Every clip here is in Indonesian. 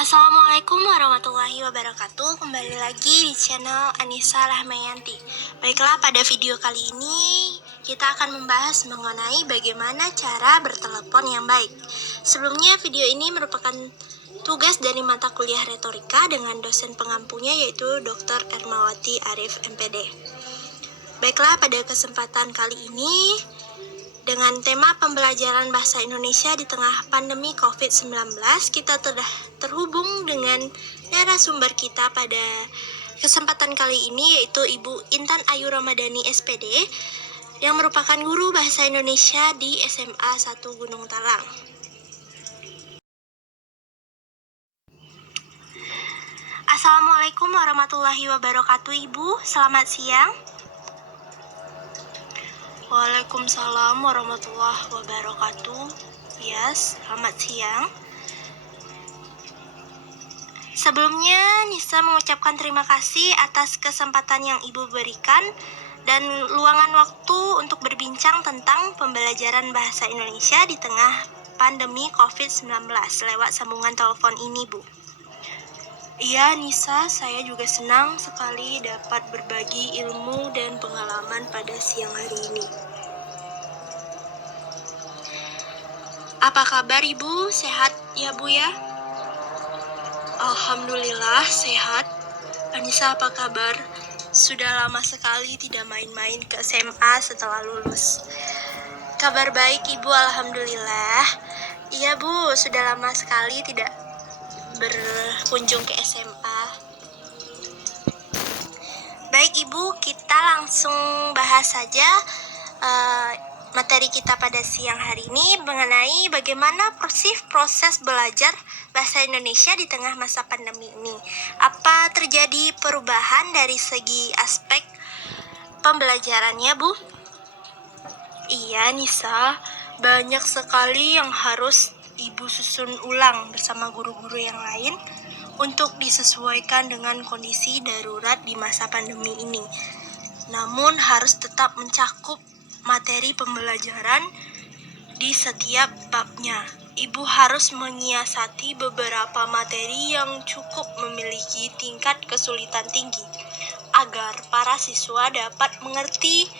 Assalamualaikum warahmatullahi wabarakatuh. Kembali lagi di channel Anissa Rahmayanti. Baiklah, pada video kali ini kita akan membahas mengenai bagaimana cara bertelepon yang baik. Sebelumnya, video ini merupakan tugas dari mata kuliah retorika dengan dosen pengampunya yaitu Dr. Ermawati Arif MPD. Baiklah, pada kesempatan kali ini dengan tema pembelajaran bahasa Indonesia di tengah pandemi COVID-19, kita telah terhubung dengan narasumber kita pada kesempatan kali ini yaitu Ibu Intan Ayu Ramadhani SPD yang merupakan guru bahasa Indonesia di SMA 1 Gunung Talang. Assalamualaikum warahmatullahi wabarakatuh Ibu, selamat siang. Waalaikumsalam warahmatullahi wabarakatuh. Yes, selamat siang. Sebelumnya, Nisa mengucapkan terima kasih atas kesempatan yang Ibu berikan dan luangan waktu untuk berbincang tentang pembelajaran bahasa Indonesia di tengah pandemi COVID-19 lewat sambungan telepon ini, Bu. Iya, Nisa, saya juga senang sekali dapat berbagi ilmu dan pengalaman pada siang hari ini. Apa kabar Ibu? Sehat ya Bu ya? Alhamdulillah sehat. Anissa apa kabar? Sudah lama sekali tidak main-main ke SMA setelah lulus. Kabar baik Ibu, alhamdulillah. Iya Bu, sudah lama sekali tidak berkunjung ke SMA. Baik Ibu, kita langsung bahas saja materi kita pada siang hari ini mengenai bagaimana proses belajar bahasa Indonesia di tengah masa pandemi ini. Apa terjadi perubahan dari segi aspek pembelajarannya, Bu? Iya, Nisa, banyak sekali yang harus Ibu susun ulang bersama guru-guru yang lain untuk disesuaikan dengan kondisi darurat di masa pandemi ini. Namun harus tetap mencakup materi pembelajaran di setiap babnya. Ibu harus menyiasati beberapa materi yang cukup memiliki tingkat kesulitan tinggi agar para siswa dapat mengerti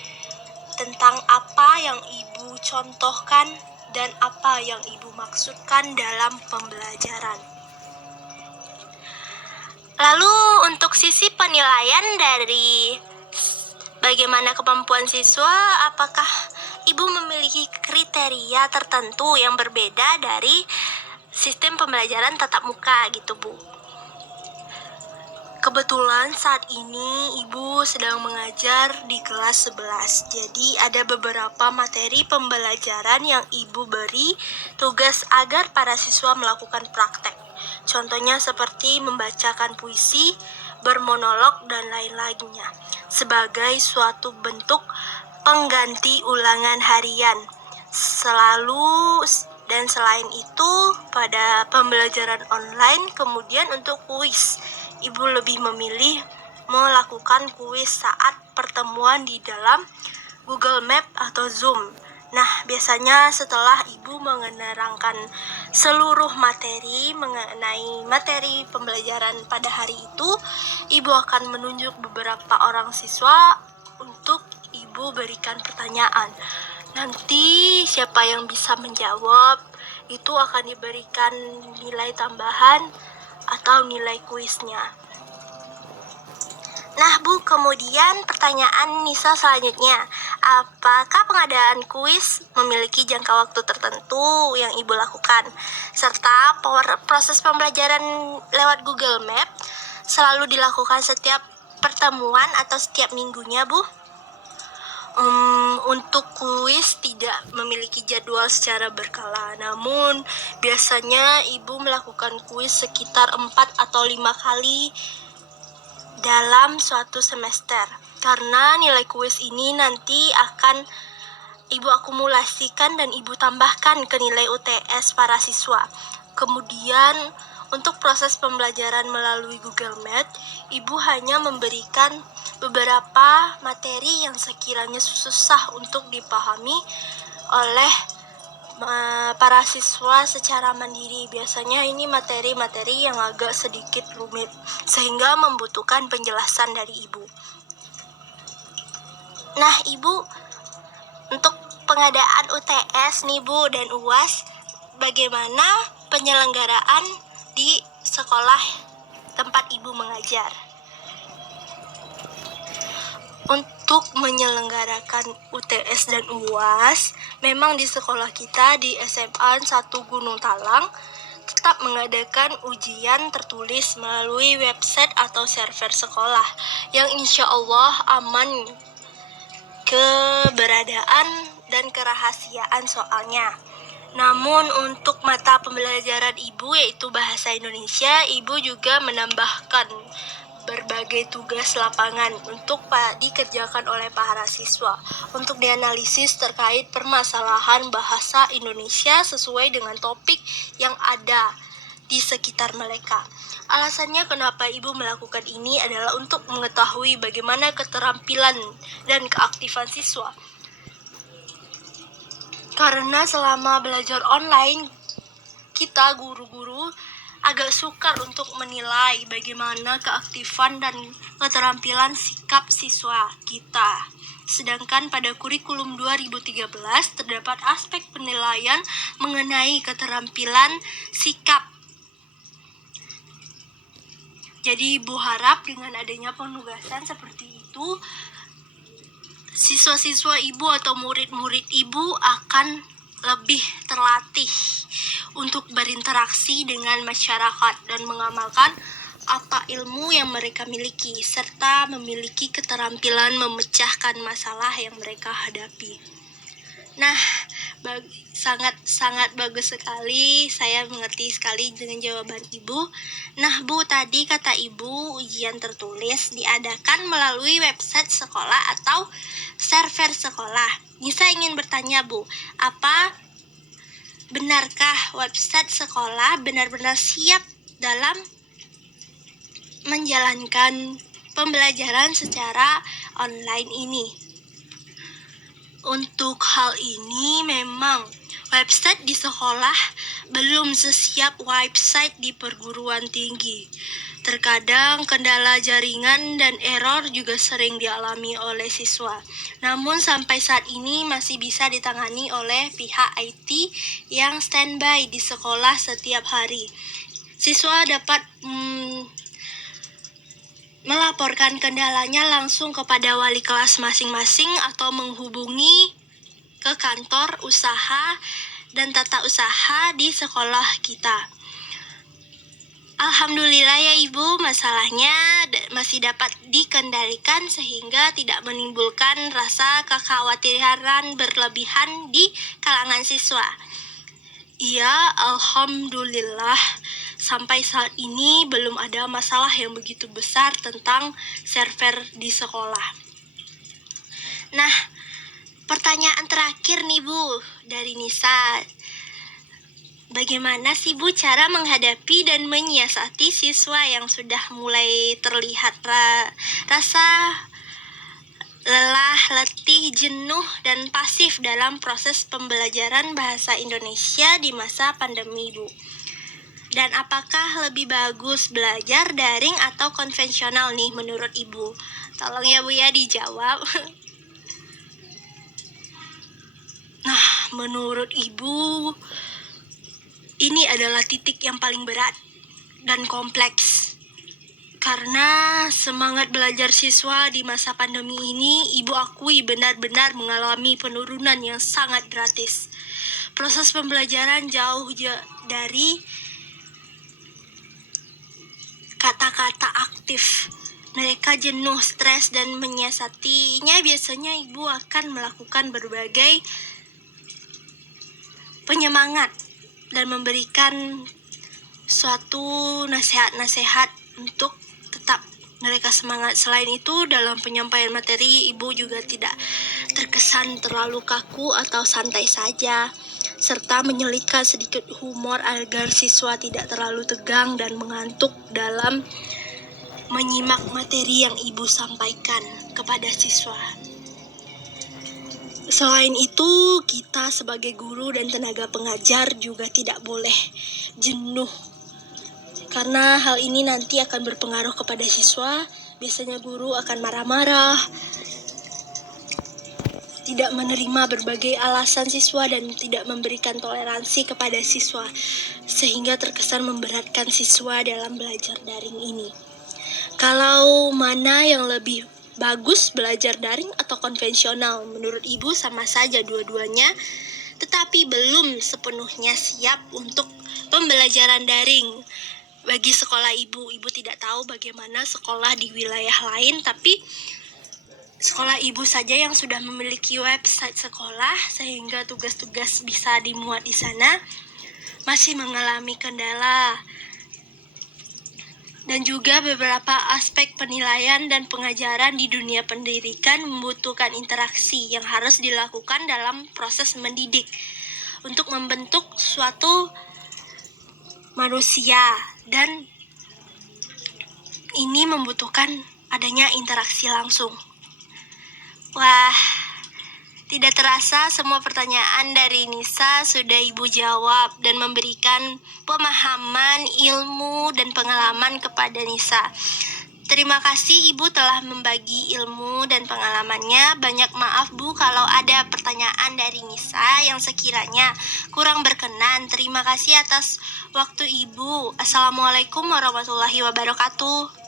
tentang apa yang Ibu contohkan dan apa yang Ibu maksudkan dalam pembelajaran. Lalu untuk sisi penilaian dari bagaimana kemampuan siswa, apakah Ibu memiliki kriteria tertentu yang berbeda dari sistem pembelajaran tatap muka gitu Bu? Kebetulan saat ini Ibu sedang mengajar di kelas 11. Jadi ada beberapa materi pembelajaran yang Ibu beri tugas agar para siswa melakukan praktek. Contohnya seperti membacakan puisi, bermonolog, dan lain-lainnya sebagai suatu bentuk pengganti ulangan harian. Selain itu, pada pembelajaran online, kemudian untuk kuis, Ibu lebih memilih melakukan kuis saat pertemuan di dalam Google Map atau Zoom. Nah, biasanya setelah Ibu menerangkan seluruh materi mengenai materi pembelajaran pada hari itu, Ibu akan menunjuk beberapa orang siswa untuk Ibu berikan pertanyaan. Nanti siapa yang bisa menjawab itu akan diberikan nilai tambahan atau nilai kuisnya. Nah Bu, kemudian pertanyaan Nisa selanjutnya, apakah pengadaan kuis memiliki jangka waktu tertentu yang Ibu lakukan? Serta proses pembelajaran lewat Google Map selalu dilakukan setiap pertemuan atau setiap minggunya Bu? Untuk kuis tidak memiliki jadwal secara berkala, namun biasanya Ibu melakukan kuis sekitar 4 atau 5 kali dalam suatu semester. Karena nilai kuis ini nanti akan Ibu akumulasikan dan Ibu tambahkan ke nilai UTS para siswa. Kemudian untuk proses pembelajaran melalui Google Meet, Ibu hanya memberikan beberapa materi yang sekiranya susah untuk dipahami oleh para siswa secara mandiri. Biasanya ini materi-materi yang agak sedikit rumit, sehingga membutuhkan penjelasan dari Ibu. Nah, Ibu, untuk pengadaan UTS nih Bu dan UAS, bagaimana penyelenggaraan di sekolah tempat Ibu mengajar? Untuk menyelenggarakan UTS dan UAS, memang di sekolah kita di SMA 1 Gunung Talang tetap mengadakan ujian tertulis melalui website atau server sekolah yang insya Allah aman keberadaan dan kerahasiaan soalnya. Namun untuk mata pembelajaran Ibu yaitu Bahasa Indonesia, Ibu juga menambahkan berbagai tugas lapangan untuk dikerjakan oleh para siswa untuk dianalisis terkait permasalahan bahasa Indonesia sesuai dengan topik yang ada di sekitar mereka. Alasannya kenapa Ibu melakukan ini adalah untuk mengetahui bagaimana keterampilan dan keaktifan siswa. Karena selama belajar online, kita guru-guru agak sukar untuk menilai bagaimana keaktifan dan keterampilan sikap siswa kita. Sedangkan pada kurikulum 2013 terdapat aspek penilaian mengenai keterampilan sikap. Jadi Ibu harap dengan adanya penugasan seperti itu, siswa-siswa Ibu atau murid-murid Ibu akan lebih terlatih untuk berinteraksi dengan masyarakat dan mengamalkan apa ilmu yang mereka miliki serta memiliki keterampilan memecahkan masalah yang mereka hadapi. Nah, sangat bagus sekali. Saya mengerti sekali dengan jawaban Ibu. Nah, Bu, tadi kata Ibu ujian tertulis diadakan melalui website sekolah atau server sekolah. Saya ingin bertanya, Bu, apa benarkah website sekolah benar-benar siap dalam menjalankan pembelajaran secara online ini? Untuk hal ini memang website di sekolah belum sesiap website di perguruan tinggi. Terkadang kendala jaringan dan error juga sering dialami oleh siswa. Namun sampai saat ini masih bisa ditangani oleh pihak IT yang standby di sekolah setiap hari. Siswa dapat melaporkan kendalanya langsung kepada wali kelas masing-masing atau menghubungi ke kantor usaha dan tata usaha di sekolah kita. Alhamdulillah ya Ibu, masalahnya masih dapat dikendalikan sehingga tidak menimbulkan rasa kekhawatiran berlebihan di kalangan siswa. Iya, Alhamdulillah, sampai saat ini belum ada masalah yang begitu besar tentang server di sekolah. Nah, pertanyaan terakhir nih Bu, dari Nisa. Bagaimana sih Bu cara menghadapi dan menyiasati siswa yang sudah mulai terlihat rasa lelah, letih, jenuh, dan pasif dalam proses pembelajaran bahasa Indonesia di masa pandemi, Bu? Dan apakah lebih bagus belajar daring atau konvensional nih menurut Ibu? Tolong ya Bu ya dijawab. Nah, menurut Ibu, ini adalah titik yang paling berat dan kompleks. Karena semangat belajar siswa di masa pandemi ini, Ibu akui benar-benar mengalami penurunan yang sangat drastis. Proses pembelajaran jauh dari kata-kata aktif. Mereka jenuh, stres, dan menyiasatinya. Biasanya Ibu akan melakukan berbagai penyemangat dan memberikan suatu nasihat-nasihat untuk tetap mereka semangat. Selain itu, dalam penyampaian materi, Ibu juga tidak terkesan terlalu kaku atau santai saja, serta menyelipkan sedikit humor agar siswa tidak terlalu tegang dan mengantuk dalam menyimak materi yang Ibu sampaikan kepada siswa. Selain itu, kita sebagai guru dan tenaga pengajar juga tidak boleh jenuh. Karena hal ini nanti akan berpengaruh kepada siswa. Biasanya guru akan marah-marah, tidak menerima berbagai alasan siswa dan tidak memberikan toleransi kepada siswa, sehingga terkesan memberatkan siswa dalam belajar daring ini. Kalau mana yang lebih bagus, belajar daring atau konvensional? Menurut Ibu sama saja dua-duanya, tetapi belum sepenuhnya siap untuk pembelajaran daring. Bagi sekolah Ibu tidak tahu bagaimana sekolah di wilayah lain, tapi sekolah Ibu saja yang sudah memiliki website sekolah sehingga tugas-tugas bisa dimuat di sana masih mengalami kendala. Dan juga beberapa aspek penilaian dan pengajaran di dunia pendidikan membutuhkan interaksi yang harus dilakukan dalam proses mendidik untuk membentuk suatu manusia, dan ini membutuhkan adanya interaksi langsung. Wah, tidak terasa semua pertanyaan dari Nisa sudah Ibu jawab dan memberikan pemahaman, ilmu, dan pengalaman kepada Nisa. Terima kasih Ibu telah membagi ilmu dan pengalamannya. Banyak maaf Bu kalau ada pertanyaan dari Nisa yang sekiranya kurang berkenan. Terima kasih atas waktu Ibu. Assalamualaikum warahmatullahi wabarakatuh.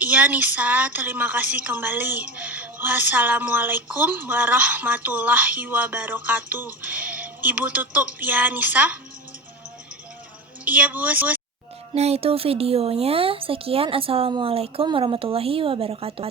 Iya Nisa, terima kasih kembali. Wassalamualaikum warahmatullahi wabarakatuh. Ibu tutup ya Nisa. Iya Bu. Nah itu videonya. Sekian, assalamualaikum warahmatullahi wabarakatuh.